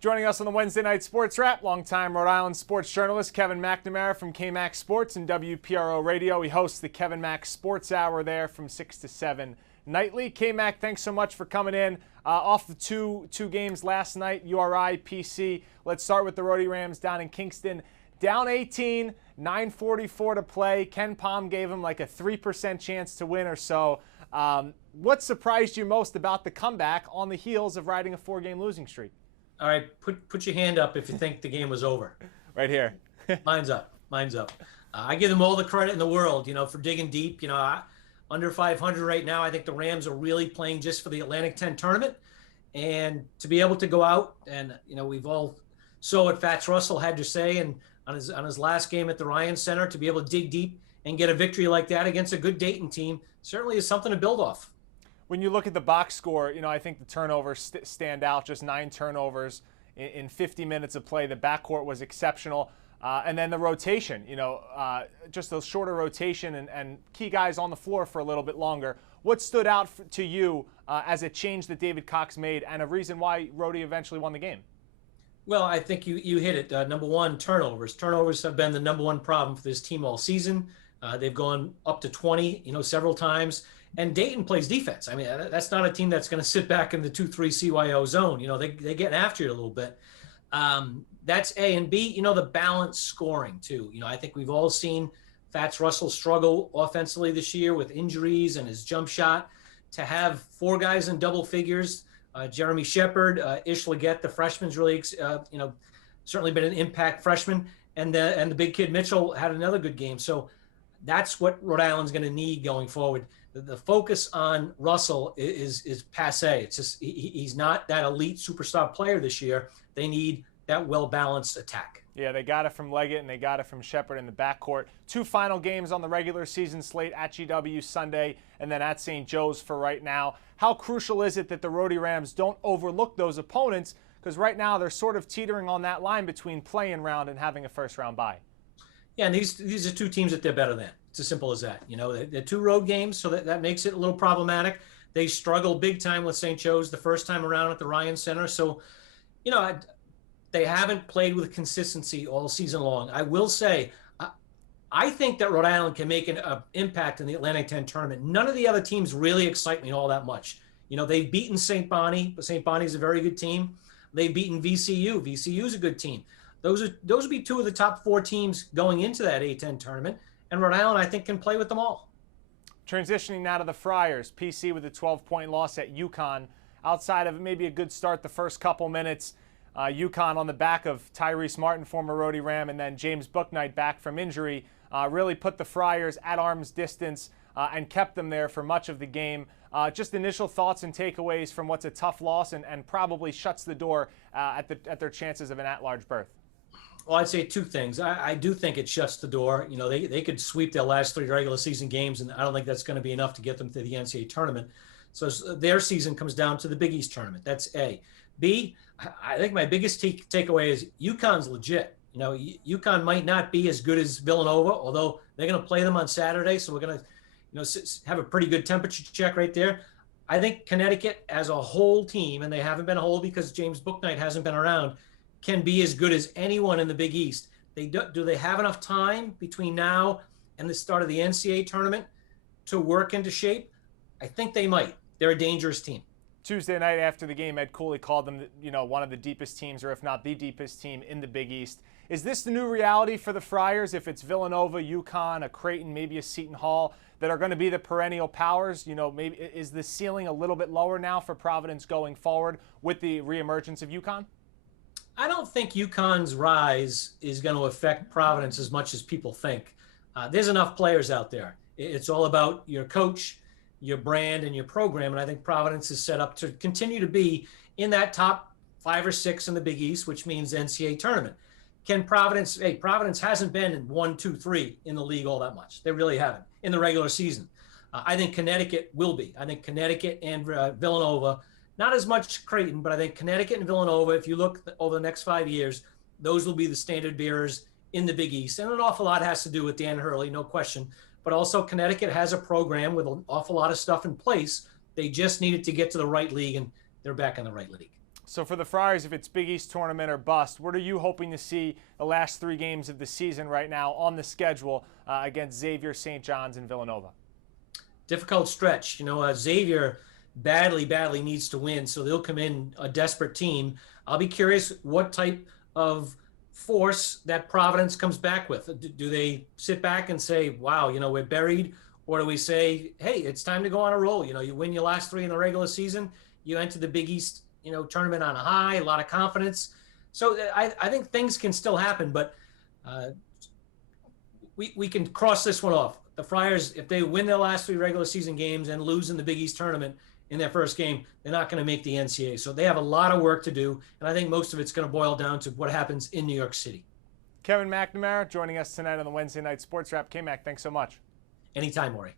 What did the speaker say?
Joining us on the Wednesday Night Sports Wrap, longtime Rhode Island sports journalist Kevin McNamara from KMAX Sports and WPRO Radio. He hosts the Kevin Max Sports Hour there from 6 to 7 nightly. K-Mac, thanks so much for coming in. Off the two games last night, URI, PC. Let's start with the Rhody Rams down in Kingston. Down 18, 9:44 to play. Ken Palm gave him like a 3% chance to win or so. What surprised you most about the comeback on the heels of riding a 4-game losing streak? All right, put your hand up if you think the game was over. Right here. Mine's up. I give them all the credit in the world, for digging deep. Under 500 right now. I think the Rams are really playing just for the Atlantic 10 tournament. And to be able to go out and, we've all saw what Fats Russell had to say and on his last game at the Ryan Center, to be able to dig deep and get a victory like that against a good Dayton team certainly is something to build off. When you look at the box score, I think the turnovers stand out, just 9 turnovers in 50 minutes of play. The backcourt was exceptional. And then the rotation, just those shorter rotation and key guys on the floor for a little bit longer. What stood out to you as a change that David Cox made and a reason why Rhody eventually won the game? Well, I think you hit it. Number one, turnovers. Turnovers have been the number one problem for this team all season. They've gone up to 20, several times. And Dayton plays defense. I mean, that's not a team that's going to sit back in the 2-3 CYO zone. They get after it a little bit. That's A. And B, the balanced scoring, too. I think we've all seen Fats Russell struggle offensively this year with injuries and his jump shot. To have 4 guys in double figures, Jeremy Shepard, Ish Leggett, the freshman's really, certainly been an impact freshman. And the big kid Mitchell had another good game. So that's what Rhode Island's going to need going forward. The focus on Russell is passé. It's just he's not that elite superstar player this year. They need that well-balanced attack. Yeah, they got it from Leggett and they got it from Shepard in the backcourt. 2 final games on the regular season slate, at GW Sunday and then at St. Joe's for right now. How crucial is it that the Rhody Rams don't overlook those opponents? Because right now they're sort of teetering on that line between playing round and having a first-round bye. Yeah, and these are 2 teams that they're better than. It's as simple as that. They're 2 road games, so that makes it a little problematic. They struggled big time with St. Joe's the first time around at the Ryan Center. So, they haven't played with consistency all season long. I will say, I think that Rhode Island can make an impact in the Atlantic 10 tournament. None of the other teams really excite me all that much. They've beaten St. Bonnie, but St. Bonnie's a very good team. They've beaten VCU. VCU's a good team. Those would be 2 of the top 4 teams going into that A10 tournament. And Rhode Island, I think, can play with them all. Transitioning now to the Friars. PC with a 12-point loss at UConn. Outside of maybe a good start the first couple minutes, UConn on the back of Tyrese Martin, former Rhody Ram, and then James Bouknight back from injury, really put the Friars at arm's distance and kept them there for much of the game. Just initial thoughts and takeaways from what's a tough loss and probably shuts the door at their chances of an at-large berth. Well, I'd say 2 things. I do think it shuts the door. They could sweep their last 3 regular season games, and I don't think that's going to be enough to get them to the NCAA tournament. So their season comes down to the Big East tournament. That's A. B, I think my biggest takeaway is UConn's legit. UConn might not be as good as Villanova, although they're going to play them on Saturday, so we're going to have a pretty good temperature check right there. I think Connecticut as a whole team, and they haven't been a whole because James Bouknight hasn't been around, can be as good as anyone in the Big East. Do they have enough time between now and the start of the NCAA tournament to work into shape? I think they might. They're a dangerous team. Tuesday night after the game, Ed Cooley called them, one of the deepest teams, or if not the deepest team in the Big East. Is this the new reality for the Friars? If it's Villanova, UConn, a Creighton, maybe a Seton Hall, that are going to be the perennial powers, maybe is the ceiling a little bit lower now for Providence going forward with the reemergence of UConn? I don't think UConn's rise is going to affect Providence as much as people think. There's enough players out there. It's all about your coach, your brand, and your program, and I think Providence is set up to continue to be in that top 5 or 6 in the Big East, which means NCAA tournament. Can Providence? Hey, Providence hasn't been in 1, 2, 3 in the league all that much. They really haven't in the regular season. I think Connecticut will be. I think Connecticut and Villanova, not as much Creighton, but I think Connecticut and Villanova, if you look over the next 5 years, those will be the standard bearers in the Big East. And an awful lot has to do with Dan Hurley, no question. But also Connecticut has a program with an awful lot of stuff in place. They just needed to get to the right league, and they're back in the right league. So for the Friars, if it's Big East tournament or bust, what are you hoping to see the last 3 games of the season right now on the schedule against Xavier, St. John's, and Villanova? Difficult stretch. Xavier badly needs to win, so they'll come in a desperate team. I'll be curious what type of force that Providence comes back with. Do they sit back and say, wow, we're buried? Or do we say, hey, it's time to go on a roll? You win your last 3 in the regular season, you enter the Big East tournament on a high, a lot of confidence. So I think things can still happen, but we can cross this one off. The Friars, if they win their last 3 regular season games and lose in the Big East tournament in their first game, they're not going to make the NCAA. So they have a lot of work to do, and I think most of it's going to boil down to what happens in New York City. Kevin McNamara joining us tonight on the Wednesday Night Sports Wrap. K-Mac, thanks so much. Anytime, Morey.